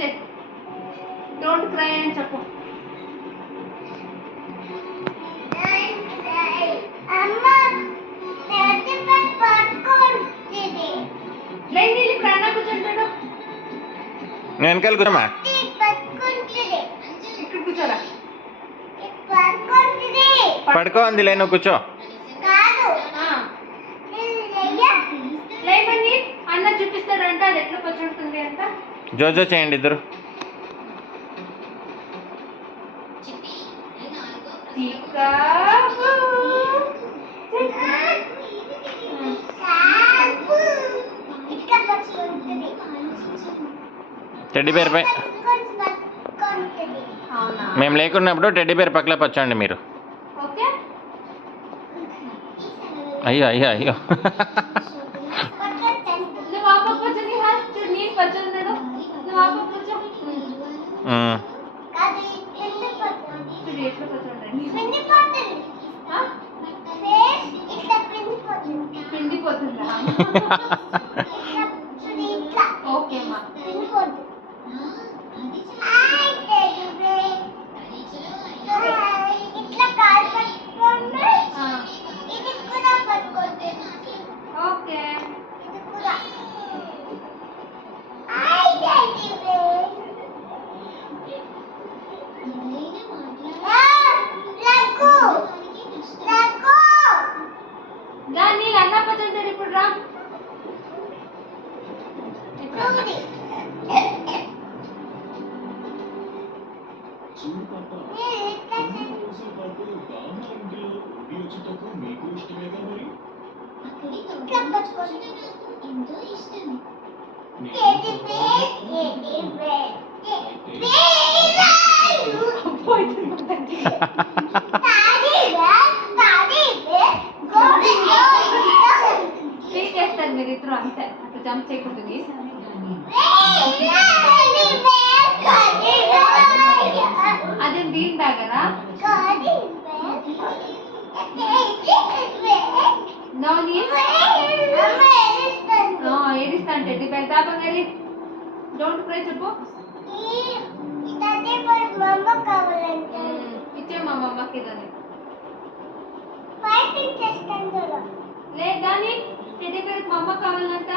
వచ్చే don't cry అని చెప్పు. నేను వెనకాల కూర్చోమా. ఇక్కడ కూర్చోరా. పడుకో అంది లే, నువ్వు కూర్చో. లేమని అన్న చూపిస్తాడంట అది ఎట్లా కూర్చుంటుంది అంట. జోజో చేయండి ఇద్దరు. టెడ్డీ బేర్ పై మేము లేకున్నప్పుడు టెడ్డీ బేర్ పక్కన పచ్చండి మీరు. అయ్యో అయ్యో అయ్యో. ఇప్పుడు రా. చేస్తారు మీరు ఇద్దరు అంతే, అట్లా జంప్ చేయకూడదు. అదే బీన్ బ్యాగరా ఏడిస్తా అంటే బాబా గారి డోంట్ క్రై చెప్పు. ఇచ్చే మా అమ్మకి దాన్ని లేదు కానీ టెడ్డీ బేర్ మా అమ్మ కావాలంట.